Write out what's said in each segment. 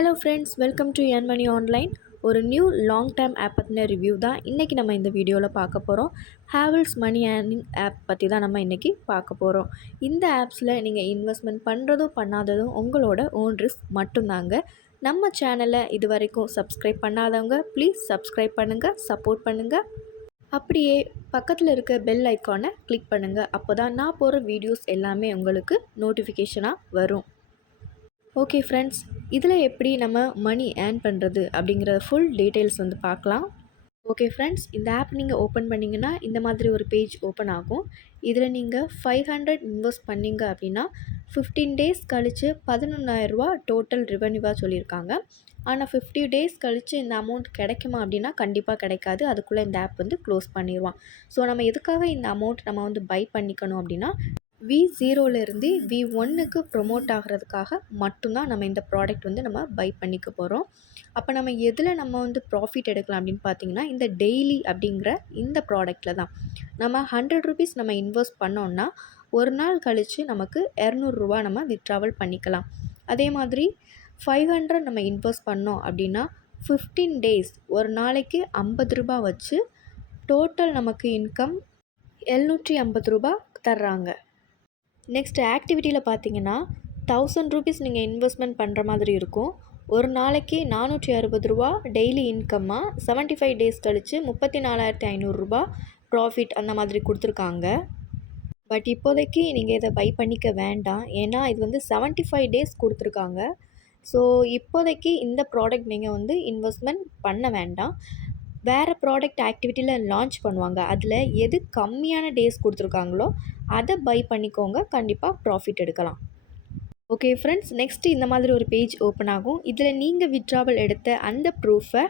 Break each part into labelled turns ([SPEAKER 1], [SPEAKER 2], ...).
[SPEAKER 1] Hello friends welcome to என் மணி online. ஒரு new long time app பற்றின ரிவ்யூ தான் இன்றைக்கி நம்ம இந்த வீடியோவில் பார்க்க போகிறோம் ஹேவல்ஸ் மணி ஏர்னிங் ஆப் பற்றி தான் நம்ம இன்றைக்கி பார்க்க போகிறோம் இந்த ஆப்ஸில் நீங்கள் இன்வெஸ்ட்மெண்ட் பண்ணுறதும் பண்ணாததும் உங்களோட ஓன் ரிஸ்க் மட்டும்தாங்க. நம்ம சேனலை இது வரைக்கும் சப்ஸ்கிரைப் பண்ணாதவங்க ப்ளீஸ் சப்ஸ்கிரைப் பண்ணுங்கள் சப்போர்ட் பண்ணுங்கள் அப்படியே பக்கத்தில் இருக்க பெல் ஐக்கானை கிளிக் பண்ணுங்கள் அப்போ தான் நான் போகிற வீடியோஸ் எல்லாமே உங்களுக்கு நோட்டிஃபிகேஷனாக வரும். ஓகே ஃப்ரெண்ட்ஸ் இதில் எப்படி நம்ம மணி ஏர்ன் பண்ணுறது அப்படிங்கிற ஃபுல் டீட்டெயில்ஸ் வந்து பார்க்கலாம். ஓகே ஃப்ரெண்ட்ஸ் இந்த ஆப் நீங்கள் ஓப்பன் பண்ணிங்கன்னா இந்த மாதிரி ஒரு பேஜ் ஓப்பன் ஆகும். இதில் நீங்கள் ஃபைவ் ஹண்ட்ரட் இன்வெஸ்ட் பண்ணிங்க அப்படின்னா ஃபிஃப்டீன் டேஸ் கழித்து பதினொன்றாயிரரூவா டோட்டல் ரிவென்யூவாக சொல்லியிருக்காங்க. ஆனால் ஃபிஃப்டி டேஸ் கழித்து இந்த அமௌண்ட் கிடைக்குமா அப்படின்னா கண்டிப்பாக கிடைக்காது. அதுக்குள்ளே இந்த ஆப் வந்து க்ளோஸ் பண்ணிடுவான். ஸோ நம்ம எதுக்காக இந்த அமௌண்ட் நம்ம வந்து பை பண்ணிக்கணும் அப்படின்னா வி ஜீரோலேருந்து வி ஒன்னுக்கு ப்ரொமோட் ஆகிறதுக்காக மட்டும்தான் நம்ம இந்த ப்ராடக்ட் வந்து நம்ம பை பண்ணிக்க போகிறோம் அப்போ நம்ம எதில் நம்ம வந்து ப்ராஃபிட் எடுக்கலாம் அப்படின்னு பார்த்தீங்கன்னா இந்த டெய்லி அப்படிங்கிற இந்த ப்ராடக்டில் தான். நம்ம ஹண்ட்ரட் ருபீஸ் நம்ம இன்வெஸ்ட் பண்ணோன்னா ஒரு நாள் கழித்து நமக்கு இரநூறுவா நம்ம வித்ட்ராவல் பண்ணிக்கலாம். அதே மாதிரி ஃபைவ் ஹண்ட்ரட் நம்ம இன்வெஸ்ட் பண்ணோம் அப்படின்னா ஃபிஃப்டீன் டேஸ் ஒரு நாளைக்கு ஐம்பது ரூபா வச்சு டோட்டல் நமக்கு இன்கம் எழுநூற்றி ஐம்பது ரூபா தர்றாங்க. நெக்ஸ்ட் ஆக்டிவிட்டியில் பார்த்தீங்கன்னா தௌசண்ட் ருபீஸ் நீங்கள் இன்வெஸ்ட்மெண்ட் பண்ணுற மாதிரி இருக்கும். ஒரு நாளைக்கு நானூற்றி அறுபது ரூபா டெய்லி இன்கம்மாக செவன்ட்டி ஃபைவ் டேஸ் கழித்து முப்பத்தி நாலாயிரத்தி ஐநூறுரூபா ப்ராஃபிட் அந்த மாதிரி கொடுத்துருக்காங்க. பட் இப்போதைக்கு நீங்கள் இதை பை பண்ணிக்க வேண்டாம். ஏன்னா இது வந்து செவன்ட்டி ஃபைவ் டேஸ் கொடுத்துருக்காங்க. ஸோ இப்போதைக்கு இந்த ப்ராடக்ட் நீங்கள் வந்து இன்வெஸ்ட்மெண்ட் பண்ண வேண்டாம். வேறு ப்ராடக்ட் ஆக்டிவிட்டியில் லான்ச் பண்ணுவாங்க. அதில் எது கம்மியான டேஸ் கொடுத்துருக்காங்களோ அதை பை பண்ணிக்கோங்க. கண்டிப்பாக ப்ராஃபிட் எடுக்கலாம். ஓகே ஃப்ரெண்ட்ஸ் நெக்ஸ்ட்டு இந்த மாதிரி ஒரு பேஜ் ஓப்பன் ஆகும். இதில் நீங்கள் விட்ராவல் எடுத்த அந்த ப்ரூஃபை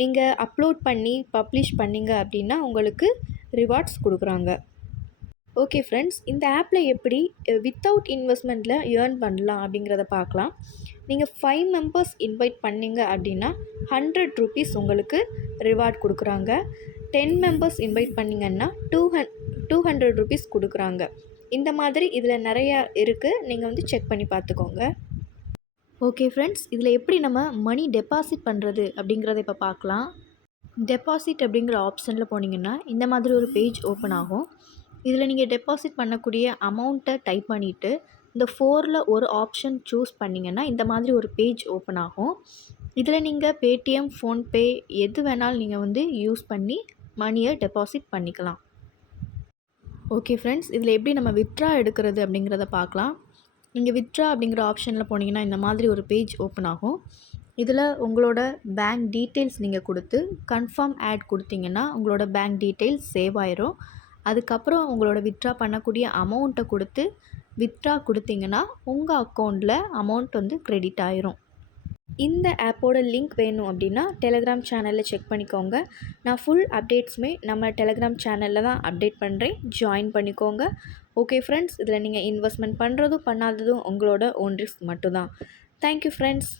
[SPEAKER 1] நீங்கள் அப்லோட் பண்ணி பப்ளிஷ் பண்ணிங்க அப்படின்னா உங்களுக்கு ரிவார்ட்ஸ் கொடுக்குறாங்க. ஓகே ஃப்ரெண்ட்ஸ் இந்த ஆப்பில் எப்படி வித்தவுட் இன்வெஸ்ட்மெண்ட்டில் ஏர்ன் பண்ணலாம் அப்படிங்கிறத பார்க்கலாம். நீங்கள் ஃபைவ் மெம்பர்ஸ் இன்வைட் பண்ணிங்க அப்படின்னா ஹண்ட்ரட் ருபீஸ் உங்களுக்கு ரிவார்ட் கொடுக்குறாங்க. டென் மெம்பர்ஸ் இன்வைட் பண்ணிங்கன்னா two hun two hundred rupees கொடுக்குறாங்க. இந்த மாதிரி இதில் நிறையா இருக்குது நீங்கள் வந்து செக் பண்ணி பார்த்துக்கோங்க. ஓகே ஃப்ரெண்ட்ஸ் இதில் எப்படி நம்ம மணி டெபாசிட் பண்ணுறது அப்படிங்கிறத இப்போ பார்க்கலாம். டெபாசிட் அப்படிங்கிற ஆப்ஷனில் போனீங்கன்னா இந்த மாதிரி ஒரு பேஜ் ஓப்பன் ஆகும். இதில் நீங்கள் டெபாசிட் பண்ணக்கூடிய அமௌண்ட்டை டைப் பண்ணிவிட்டு இந்த ஃபோரில் ஒரு ஆப்ஷன் சூஸ் பண்ணிங்கன்னா இந்த மாதிரி ஒரு பேஜ் ஓப்பன் ஆகும். இதில் நீங்கள் பேடிஎம் ஃபோன்பே எது வேணாலும் நீங்கள் வந்து யூஸ் பண்ணி மணியை டெபாசிட் பண்ணிக்கலாம். ஓகே ஃப்ரெண்ட்ஸ் இதில் எப்படி நம்ம வித்ட்ரா எடுக்கிறது அப்படிங்கிறத பார்க்கலாம். நீங்கள் வித்ட்ரா அப்படிங்கிற ஆப்ஷனில் போனீங்கன்னா இந்த மாதிரி ஒரு பேஜ் ஓப்பன் ஆகும். இதில் உங்களோட பேங்க் டீட்டெயில்ஸ் நீங்கள் கொடுத்து கன்ஃபார்ம் ஆட் கொடுத்தீங்கன்னா உங்களோட பேங்க் டீட்டெயில்ஸ் சேவ் ஆயிரும். அதுக்கப்புறம் உங்களோட வித்ட்ரா பண்ணக்கூடிய அமௌண்ட்டை கொடுத்து வித்ட்ரா கொடுத்தீங்கன்னா உங்கள் அக்கௌண்ட்டில் அமௌண்ட் வந்து க்ரெடிட் ஆயிரும். இந்த ஆப்போட லிங்க் வேணும் அப்படின்னா டெலகிராம் சேனலில் செக் பண்ணிக்கோங்க. நான் ஃபுல் அப்டேட்ஸுமே நம்ம டெலகிராம் சேனலில் தான் அப்டேட் பண்ணுறேன் ஜாயின் பண்ணிக்கோங்க. ஓகே ஃப்ரெண்ட்ஸ் இதில் நீங்கள் இன்வெஸ்ட்மெண்ட் பண்ணுறதும் பண்ணாததும் உங்களோட ஓன் ரிஸ்க் மட்டும்தான். Thank you friends